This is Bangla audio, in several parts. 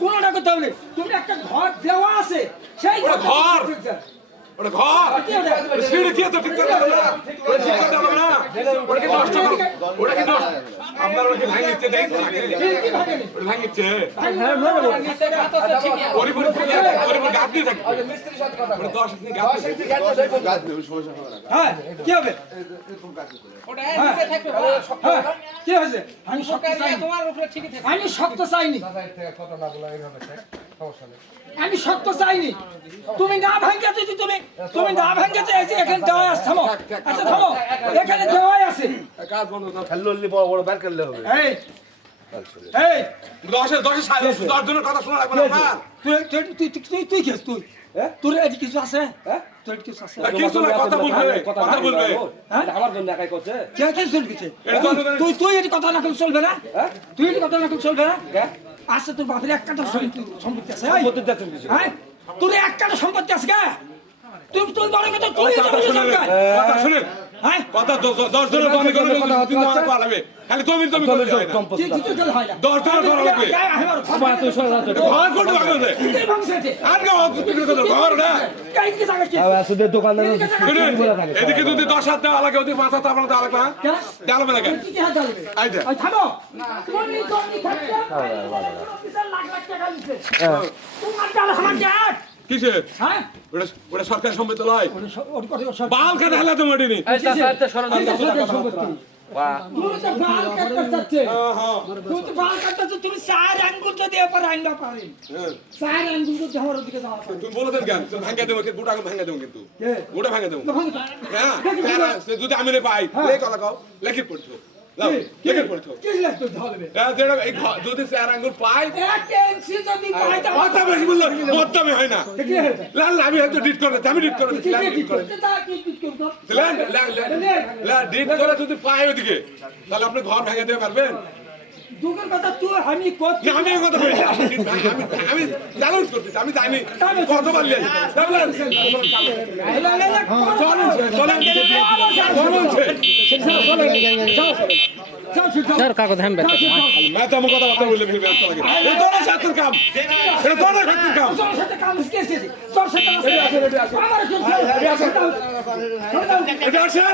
কোনোটা করতে হবে তুমি একটা ঘর দেওয়া আছে সেই ঘর। ওটা ঘর। ওটা? ওটা সিঁড়ি দিয়ে তো ঠিক করতে হবে না। ওটা ঠিক করতে হবে না। ওটা কি নষ্ট করো? ওটা কি নষ্ট? আপনার ওটা কি? ওটা হ্যাঁ, বলো। গাছ দিয়ে থাকবে। ওটা দশ দিন গাছ থাকবে। হ্যাঁ কি হবে? হ্যাঁ, হ্যাঁ, কি হয়েছে? আমি শক্ত চাইনি। আমি শক্ত চাইনি। আমি শক্ত চাইনি। তুমি না ভাঙ্গে যদি তুমি তুমি না ভাঙ্গে যে এখানে দেওয়াই আছে থামো। আচ্ছা থামো। এখানে দেওয়াই আছে। কাজ বন্ধ দাও খেললি বড় বড় ব্যাট খেললে হবে এই। এই। দশের দশের সাড়ে দশ জনের কথা শোনা লাগবে না তুই তুই তুই তুই তুই তুই খেস তুই তোর এদিকে কিছু আছে? হ্যাঁ তোর কিছু আছে? আর কিছু না কথা বলবে কথা বলবে। হ্যাঁ? আমার জন্য একাই করছে। কে কে তুই তুই এটি কথা না করলে চলবে না? তুই এটি কথা না করলে চলবে না? আচ্ছা তোর বাপের এক কাটা সম্পত্তি আছে হ্যাঁ? তোর এক কাটা সম্পত্তি আছে তুই তোর বড় কথা তুই কথা শুনে কথা হ্যাঁ দশ জনের কথা করে তিন জনের করা লাগবে খালি তুমি তুমি করতে হয় না কি কি কি চল হয় না দশ জনের করা লাগবে গায়ে হামার বাবা তুই সরে যা তো ঘর করতে পারবে? আর কেউ বিক্রি করতে ঘর না এদিকে যদি দশ হাত দেওয়া লাগে ওদিকে পাঁচ হাত আপনার দেওয়া লাগবে না দেওয়া লাগবে না কেন? তোমার আমার। কিসে হ্যাঁ? ওটা ওটা সরকারি সম্পত্তি লয়। বাল কেটে হেলা তো মাটিনি? তুমি তো বাল কাটতে চাচ্ছে। তুমি তো বাল কাটতে চাচ্ছ, তুমি চার আঙ্গুল যদি এবার আইনবা পারি। চার আঙ্গুল যদি আমার ওদিকে যাওয়া তুমি বলেছেন কেন? ভাঙ্গা দেবো কিন্তু গোটা ভাঙ্গা দেবো কিন্তু। গোটা ভাঙ্গা দেবো। হ্যাঁ হ্যাঁ, যদি আমি পাই লে কথা কও লেখি পড়ছো। হ্যাঁ, যদি চার আঙ্গুর পাই হয় না। লাল আমি হয়তো ডিট করে আমি ডিট করে ডিট করে ডিট যদি পাই ওদিকে তাহলে আপনি ঘর ভেঙে দিতে পারবেন? দুঃখের কথা তুই আমি করতে না, আমি এই কথা বলি না, আপনি ডিট ভাঙ- আমি আমি চ্যালেঞ্জ করতেছি আমি জানি কত পারলে বুঝলেন চলুন চলেন চলুন স্যার কাগজ হ্যাঁ বেটা मैं तो मुझे কথা বললে ফির ব্যস্ত লাগে এই তো না ছাত্র কাম এটা তো না ছাত্র কাম তোর সাথে কাম শিখেছি তোর সাথে কাম শিখেছি আমার এটা আসেন সব জায়গায় মাঝখানে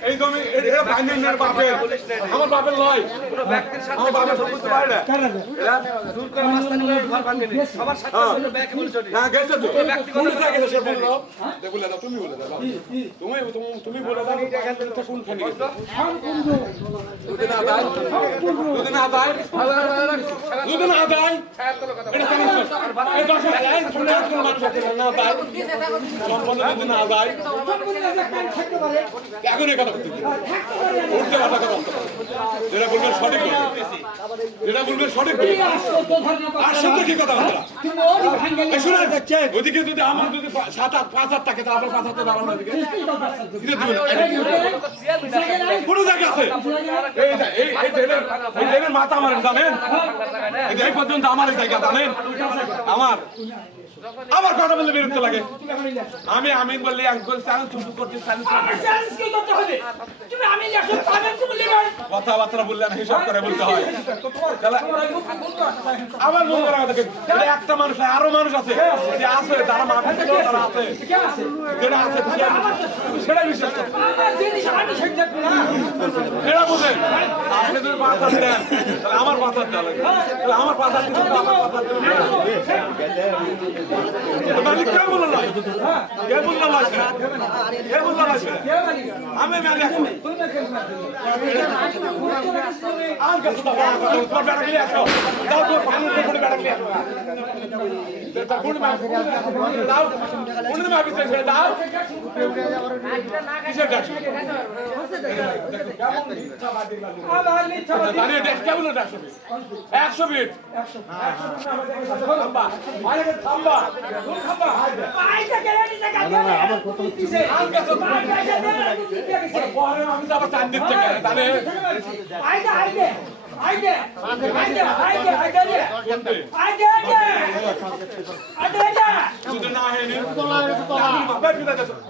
এই জমি এটা ভাঙনের বাপের। আমার বাপের লয়। আমার বাপের সম্পত্তি পায় না। হ্যাঁ। গেছে তো। পুলিশ গেছে সে বলল। দেখুন দাদা তুমি বলে দাও। তুমি তুমি তুমি বলে দাও এখান থেকে তো কোনখানে গেছে যদি না যায় যদি না যায় যদি না যায় এটা কেন এই দশ এই শুনে কোন মানুষ আছে না যায় সম্পন্ন যদি না যায় এখন এই আর কি কথা ওদিকে যদি আমার যদি সাত আট পাঁচ থাকে পাঁচ জায়গা মাথা আমার জানেন এই পর্যন্ত আমার জায়গা জানেন আমার আমার কথা বললে বিরক্ত লাগে। আমি আমি বললি আমি বলছি আমি চুপ করছি চ্যালেঞ্জ কথাবার্তা বললে না হিসাব করে বলতে হয়। আমার মনে করা একটা মানুষ আরও মানুষ আছে। যে আছে তারা তারা আছে। যেটা আছে সেটাই বিশ্বাস করে আমার হাত দেওয়া আমার হাত দিতে আমার দিতে মালিক কে বলল না? না কে আমি। একশো ফিট থাম্বা। আরে থাম্বা। কোন থাম্বা আর কাছে আমি তো আবার চার দিক থেকে তাহলে ஆயிரத்தி தொள்ளாயிரத்தி தொள்ளாயிரத்தி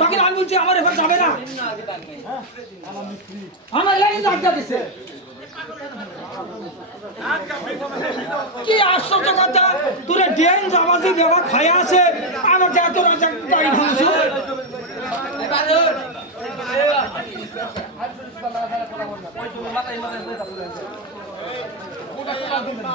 তখন আমি বলছি, আমার এবার যাবে না। আমার লাইন ডাকতে গেছে কি আশ্চর্য কথা। তোরে ডেন জামাজি দেওয়া খায়া আছে, আমার যা তোর গাড়ি ভাঙছে। না না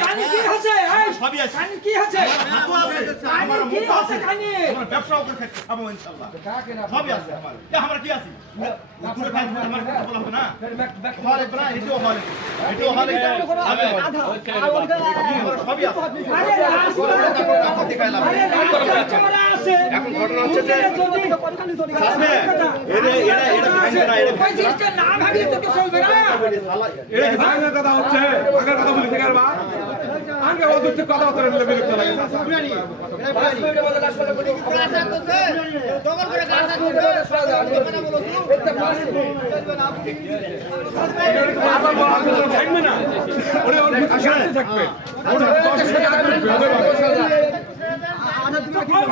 কানি কি আছে কানি কি আছে এই কানি কি আছে কানি কি আছে কানি ব্যবসা করে খাচ্ছি খাব ইনশাল্লাহ সবই আছে আমার এ আমার কি আছে দূরে খাই আমার কথা বলা হবে না হলে বনা এটিও হলে এটিও হলে আমি আধা সবই আছে আরে রাস্তা আরে রাস্তা আছে এখন ঘটনা হচ্ছে যে আসবে এরে এরে এরে ভাঙবে না এরে ওই জিনিসটা না ভাগলে তো চলবে না এটা কি ভাঙার কথা হচ্ছে ভাঙার কথা বলি থেকে বা আগে অদূর থেকে কথা বলতে মিলে বিরক্ত লাগে থাকবে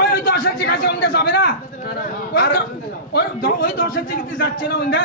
ওই দশের চিকিৎসা যাবে না? ওই দশের জিজ্ঞাসা যাচ্ছে না ওন্দে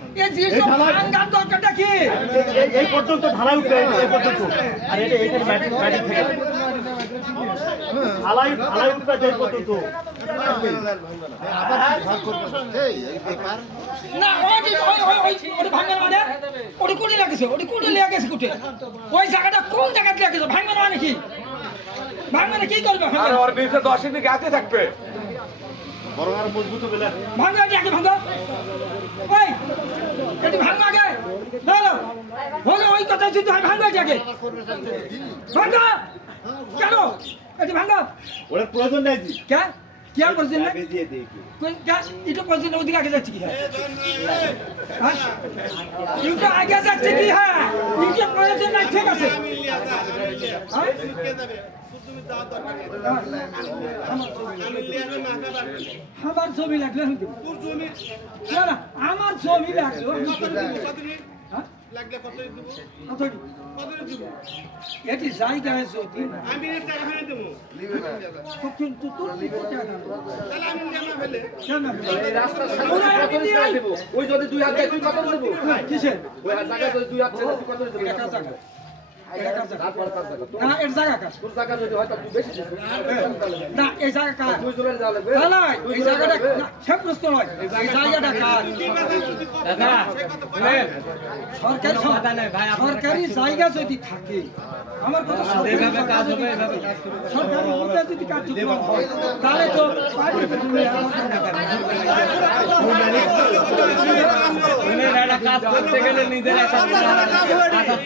দিন এই এই না আরে আসবে এই জিনিসটা ভাঙার দরকারটা কি? এই- এই পর্যন্ত ঢালাই উঠবে এই- এই পর্যন্ত। আর এটা এটা মাটি মাটি থেকে। ঢালাই ঢালাই উঠবে এই পর্যন্ত। না ওই ওই ওই ওই ওটা ভাঙার মানে? ওটা কুটি লাগেছে ওটা কুটি লেগে গেছে ওই জায়গাটা কোন জায়গাতে লেগেছে ভাঙার মানে কি? ভাঙার কি করবে আর ওর দিকে গাছে থাকবে। বড় আর মজবুত হবে ভাঙা এটি আগে ভাঙা? ওই এটি ভাঙা আগে। না হলে ওই কথা যদি হয় ভাঙা আগে। ভাঙা। কেন? এটি ভাঙা। ওটার প্রয়োজন নাই কে? কে করছেন না আগে দিয়ে দিই কোন কে এটা করছেন ওদিকে আগে যাচ্ছে কি হ্যাঁ হ্যাঁ? এটা আগে যাচ্ছে কি হ্যাঁ এটা প্রয়োজন নাই ঠিক আছে হ্যাঁ? আমার ছবি লাগলে আমি দেবো। না, না, জায়গা আছে লাগল আমি এটা এখানে দেব দিব? এটি জায়গায় যদি তো কিন্তু তোর কি করতে ফেলে। কেন? এই রাস্তা সামনে কত টাকা দেব। ওই যদি দুই দেয় তুই কত দেব? কিসের? ওই হাত জায়গায় যদি দুই হাত তুই কত দেব? এটা কার না, এর জায়গা কার? তোর জায়গা যদি হয় তা তুই বেশি দিবি। না, এই জায়গা কার? দুই জনের যা লাগবে। না, না, এই জায়গাটা না, সে প্রশ্ন নয়। এই জায়গাটা কার? সরকারি সরকারি জায়গা যদি থাকে আমার কথা সরকারি জায়গা যদি সরকারি কার্যক্রম হয় তাহলে তো পার্টি কাজ করতে গেলে নিজের একটা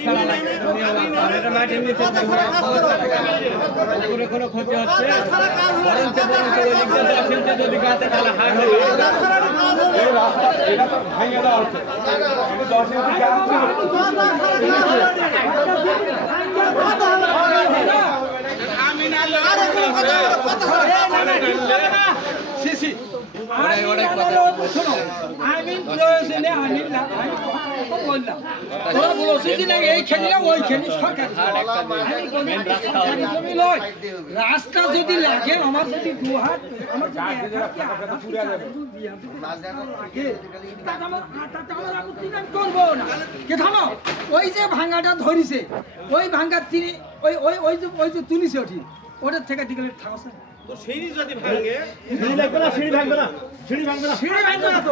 ছাড়া লাগে কোনো কোনো ক্ষতি হচ্ছে। যদি গাছে তাহলে হাট হবে। এই রাস্তা ভেঙে দেওয়া হচ্ছে। দশ ইঞ্চি গাছ ছিল। আমি প্রয়োজনে আমি বললাম। তোরা বলছিস না সরকারি। লয়। রাস্তা যদি লাগে আমার যদি দু হাত আমার কি থামো? ওই যে ভাঙাটা ধরিছে ওই ভাঙার তিনি ওই ওই ওই যে ওই যে তুলিছে ওটি ওটার থেকে দিকে থাকছে সিঁড়ি লাগবে না সিঁড়ি ভাঙবে না সিঁড়ি ভাঙবে না। সিঁড়ি ভাঙবে না তো।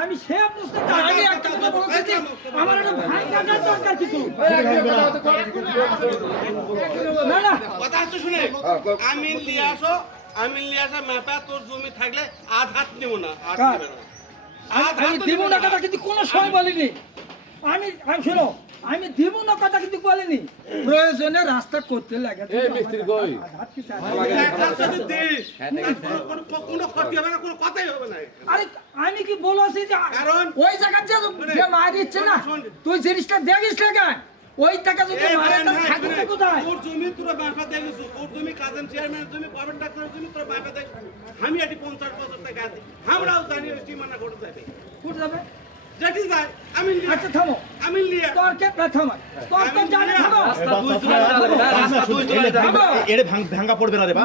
আমি সে প্রশ্নটা আগে একটা কথা বলছি আমার একটা দরকার কিছু না। না কথা হচ্ছে শুনে আমিন নিয়ে আসো নিয়ে আসা ম্যাপা তোর জমি থাকলে আধ হাত নিব না আধ কার? না। আমি আমি দিব না। কথা কিন্তু কোনো সময় বলিনি। আমি আমি শোনো আমি দিব না কথা কিন্তু বলিনি। প্রয়োজনে রাস্তা করতে লাগে। এই মিস্ত্রি কই? কথাই আরে আমি কি বলছি যে কারণ- ওই জায়গা যে যে মার দিচ্ছে না তুই জিনিসটা দেখিস না কেন? ওই টাকা যদি মারে থাকবে কোথায়? তোর জমি তোরা ম্যাপা দেখেছিস তোর জমি কাজেন চেয়ারম্যান জমি পাবেন ডাক্তারের জমি তোরা ম্যাপা দেখেছিস আমি এটি পঞ্চাশ বছর থেকে আছি। আমরাও জানি ওই সীমানা ঘটে যাবে। ফুট যাবে? যেটি যায় আমি আচ্ছা থামো আমি নিয়ে তোর প্রথম তোর জানে থামো এড়ে ভাঙা পড়বে না রে বা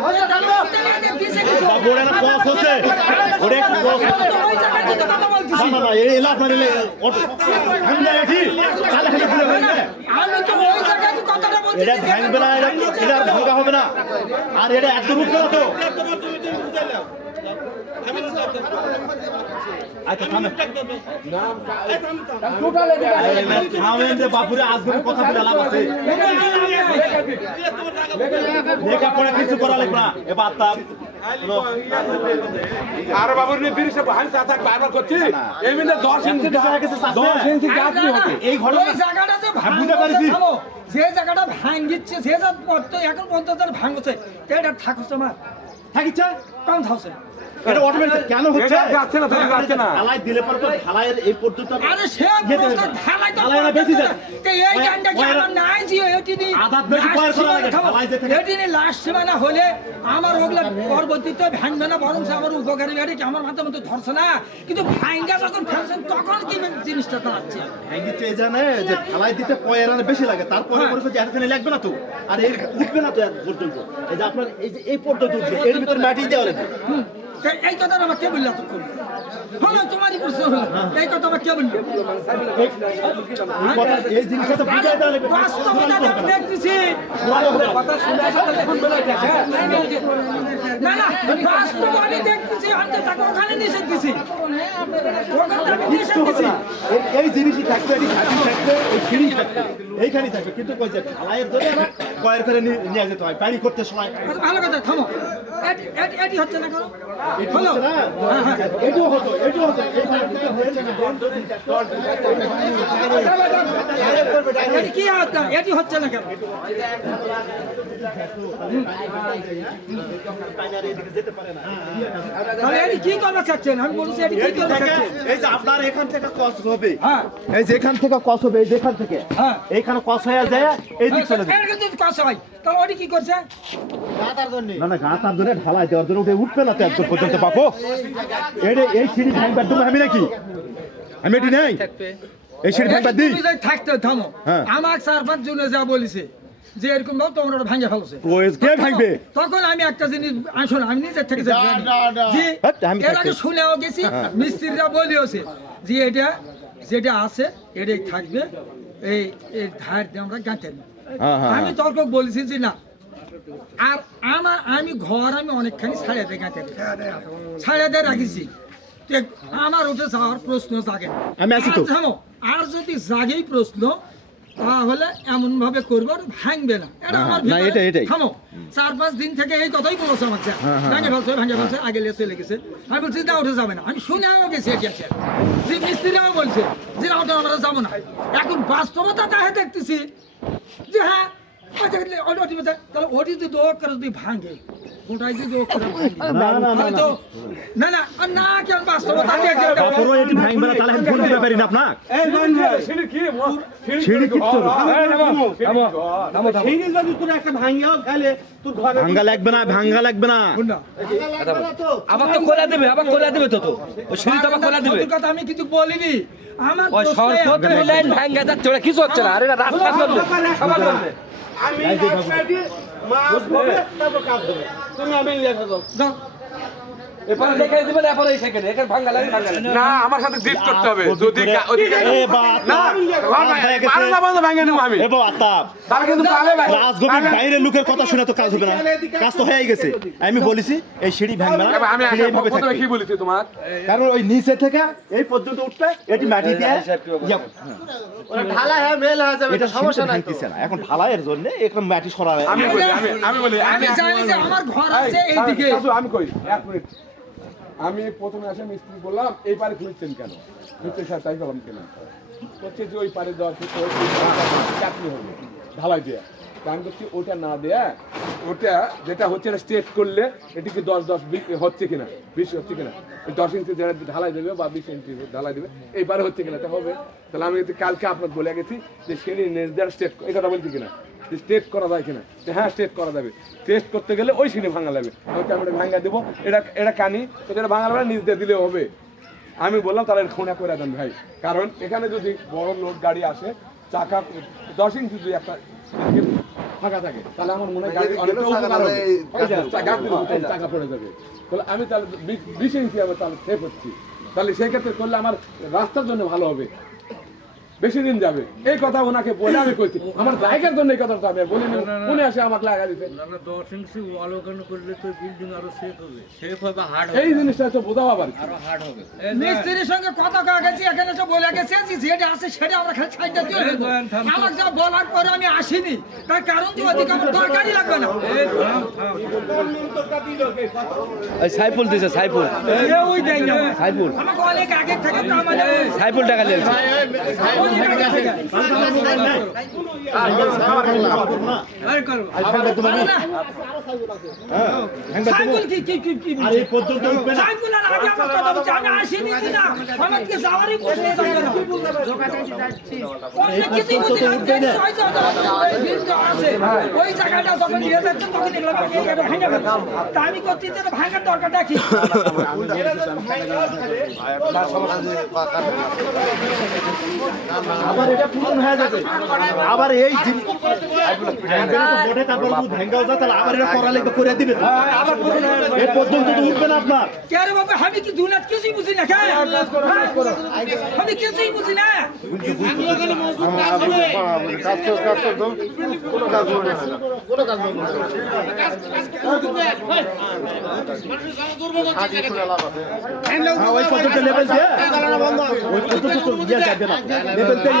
হয়ে না এটি ভাঙবে না ভাঙা হবে না আর এটা না তো লেখাপড়া কিছু করা লাগবে না। এবার আর বাবুর নিয়ে তিরিশে চাচা বারবার করছি। এমনি দশ ইঞ্চি দশ ইঞ্চি গাছ এই ঘটনা জায়গাটা যে বুঝতে পারছি। ভাঙছে যে জায়গাটা ভাঙিচ্ছে সে যা পড়তো এখন পর্যন্ত ভাঙছে তো এটা থাকছে আমার থাকিচ্ছে কম থাকছে এটা অটোমেটিক কেন হচ্ছে? যাচ্ছে না, এটা যাচ্ছে না। ঢালাই দিলে পরে তো ঢালাইয়ের এই পর্যন্ত আরে সে প্রশ্ন ঢালাই তো ঢালাই না বেশি যায়। তো এই গানটা কি আমার নাই যে এটি নি? আধাত বেশি পয়ের করা লাগে, ঢালাই যেতে থাকে। এটি নি লাস্ট সীমানা হলে আমার ওগুলা পরবর্তীতে ভাঙবে না বরং সে আমার উপকারী। গাড়ি কি আমার মাথার মধ্যে ধরছে না। কিন্তু ভাঙ্গা যখন ফেলছেন তখন কি জিনিসটা দাঁড়াচ্ছে? ভেঙেছে এই জানে যে ঢালাই দিতে পয়ের বেশি লাগে। তারপরে মনে করছে এতখানি লাগবে না তো। আর এই উঠবে না তো এত পর্যন্ত। এই যে আপনার এই যে এই পর্যন্ত উঠবে এর ভিতরে মাটি দেওয়া লাগবে। তো এই কথাটা আমার কে বলল তো হলো তোমারই প্রশ্ন হলো। এই কথা আমার কে বলল? এই জিনিসটা তো বুঝাই লাগবে। বাস্তবতা তো আমি দেখতেছি। না না বাস্তব আমি দেখতেছি আমি তো তাকে ওখানে নিষেধ দিছি। এই- জিনিসই থাকবে থাকবে এই সিঁড়ি থাকবে। এইখানে থাকবে। কিন্তু কই যে ঢালাইয়ের জন্য না কয়ের করে নিয়ে যেতে হয় বাড়ি করতে সময় ভালো কথা থামো। এটি হচ্ছে না কেন? এটি হচ্ছে না। এটিও কি হচ্ছে এটি হচ্ছে না কেন তাহলে কি করতে চাচ্ছেন আমি বলছি এটি কি করতে চাচ্ছেন এই যে আপনার এখান থেকে কস হবে। হ্যাঁ এই যে এখান থেকে কস হবে এই যে থেকে। হ্যাঁ। এইখানে কস হয়ে যায় এই দিক চলে যাবে এর হয়। তাহলে ওটি কি করছে? না না ঘাস আর ধরে ঢালাই দেওয়ার জন্য উঠে উঠবে না তো একদম পর্যন্ত পাবো এটা এই সিঁড়ি ভাঙবার জন্য আমি নাকি? আমি এটি নেই। এই সিঁড়ি ভাঙবার দিই। থাকতে থামো। হ্যাঁ। আমার চার পাঁচ জনে যা বলেছে যে এরকম ভাবে তোমরা ওটা ভাঙে ফেলছে। কে ভাঙবে? তখন আমি একটা জিনিস আসলে আমি নিজের থেকে যে হ্যাঁ, এর আগে শুনেও গেছি মিস্ত্রিরা বলিওছে যে এটা যেটা আছে এটাই থাকবে। এই এই ধার দিয়ে আমরা গাঁথে নিই। হ্যাঁ, হ্যাঁ, আমি তর্ক বলেছি যে না আর আমার আমি ঘর আমি অনেকখানি দিই। ছাড়িয়ে দিয়ে রাখিছি। আমার উঠে যাওয়ার প্রশ্ন জাগে। আমি আছি তো। আর যদি জাগেই প্রশ্ন তাহলে এমন ভাবে করব ভাঙবে না। এটা হ্যাঁ, আমার এটাই। থামো চার পাঁচ দিন থেকে এই কথাই বলেছে আমার যা। ভাঙে ফেলছে ভাঙে ফেলছে আগে লিয়ে চলে গেছে আমি বলছি না উঠে যাবে না। আমি শুনেও গেছি এটি যে মিস্ত্রিরাও বলছে যে না ওটা আমরা যাব না। এখন বাস্তবতা তাহে দেখতেছি যে হ্যাঁ ওই দেখলে ওটি ওটি মধ্যে- তাহলে ওটি যদি দোয়া করে যদি ভাঙে? ফোটাই দিয়ে ও করে তাহলে তো না না না কেন বাস্তবতা দেখে। তারপরও এটি ভাঙবে না তাহলে আমি ফোন দিতে পারি না আপনার এই জন সিঁড়ি কি? সিঁড়ি কিচ্ছু না। সিঁড়ি যদি তোর একটা ভাঙিয়াও গেলে তোর ঘরে ভাঙ্গা লাগবে না ভাঙ্গা লাগবে না। আবার তো খোলা দেবে আবার খোলা দেবে তো তো। ওই সিঁড়ি তো আবার খোলা দেবে। কথা আমি কিছু বলিনি। আমার ওই লাইন যাচ্ছে কিছু হচ্ছে না। আর রাস্তা সবার আমি এক সাইডে মাছ হবে তারপর কাজ হবে। তুমি আমি লেখা দাও। এরপরে দেখে দিবেন এরপরে এই এখানে ভাঙ্গা লাগে ভাঙ্গা না আমার সাথে ডিট করতে হবে। যদি ওদিকে এ বা না পারে না বন্ধ ভেঙে নেব আমি। এ বা আতাপ তাহলে কিন্তু পালে ভাই রাজগোবিন্দ বাইরের লোকের কথা শুনে তো কাজ হবে না। কাজ তো হয়ে গেছে। আমি বলেছি এই সিঁড়ি ভাঙবে না আমি এইভাবে প্রথমে কি বলেছি তোমার? কারণ ওই নিচে থেকে এই পর্যন্ত উঠবে এটি মাটি দিয়ে ইয়া, ঢালা হ্যাঁ মেল হয়ে যাবে এটা সমস্যা ভাঙতেছে না। এখন ঢালাইয়ের জন্য এখন মাটি সরাবে। আমি বলি আমি আমি বলি আমি জানি যে আমার ঘর আছে এই, এইদিকে। আমি কই? এক মিনিট। আমি প্রথমে আসে মিস্ত্রি বললাম, এই পারে খুঁজছেন কেন? খুঁজতে স্যার তাই বললাম কেন। হচ্ছে যে ওই পারে দেওয়া চাকরি হবে। ঢালাই দেওয়া আমি বলছি, ওটা না দেয়া, ওটা যেটা হচ্ছে না স্টেট করলে এটি কি দশ দশ হচ্ছে কিনা? বিশ হচ্ছে কিনা? দশ ইঞ্চি যেটা ঢালাই দেবে বা বিশ ইঞ্চি ঢালাই দেবে এইবারে হচ্ছে কিনা তা হবে। তাহলে আমি কালকে আপনার বলে গেছি যে সেটি নেজদার স্টেট এই কথা বলছি কিনা? টেস্ট করা যায় কিনা? যে হ্যাঁ টেস্ট করা যাবে। টেস্ট করতে গেলে ওই সিঁড়ি ভাঙা লাগবে। আমি ক্যামেরা ভাঙা দেবো? এটা এটা কানি? তো এটা ভাঙা লাগবে নিজ দিলে হবে। আমি বললাম তাহলে খুঁড়া করে দেন ভাই। কারণ এখানে যদি বড় লোড গাড়ি আসে চাকা দশ ইঞ্চি যদি একটা ফাঁকা থাকে তাহলে আমার মনে হয় যে, চাকা চাকা পড়ে যাবে। তাহলে আমি তাহলে বিশ- ইঞ্চি আমি তাহলে সেফ হচ্ছি। তাহলে সেই ক্ষেত্রে করলে আমার রাস্তার জন্য ভালো হবে। বেশি দিন যাবে। এই কথা ওনাকে বলে আমি কইছি। আমার জায়গার জন্য এই কথাটা আমি আর বলিনি। উনি আসে আমাকে লাগা দিতে দশ ইঞ্চি আলোকন করলে তো বিল্ডিং আরও সেফ হবে। সেফ হবে হার্ড হবে। এই জিনিসটা হচ্ছে বোঝা আবার আরও হার্ড হবে। মিস্ত্রির সঙ্গে কথা কয়া গেছি এখানে তো বলে গেছে যে যেটা আছে সেটা আমরা খালি দিয়ে চলে যাব। আমার যা বলার পরে আমি আসিনি। তার কারণ যে ওদিকে আমার দরকারই লাগবে না। ওই সাইফুল দিছে সাইফুল। এই ওই দেয় না। সাইফুল। আমাকে অনেক আগে থেকে তো আমাদের সাইফুল টাকা দিয়েছে। না। না না? না। না, ওই জায়গাটা যখন নিয়ে যাচ্ছে, তখন দেখলাম ভেঙে। তা আমি করছি ভাঙার দরকারটা কি? আবার এটা পূরণ হয়ে যাবে আবার এই বটে তারপর ভেঙ্গাও যায় তাহলে আবার এটা করা লাগবে করে দিবে তো। এই পর্যন্ত তো উঠবে না আপনার কে রে বাবা, আমি কি দুনিয়াতে কিছুই বুঝি না, কে? হ্যাঁ? আমি কিছুই বুঝি না। হ্যাঁ, ওই পর্যন্ত লেভেল দিয়ে ওই পর্যন্ত তো ইয়ে যাবে না লেভেল দিয়ে করে ওটা কিচ্ছু আরে দেখছি, এই যে- এই যে- এই যে- এই যে- এই যে দাগ দিছে বুঝলে? এই যে দাগ দিছে ওটা আমার টাকা লাগবে না। আমি।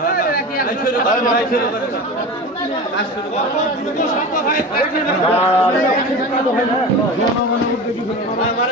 দাঁড়া, দাঁড়া।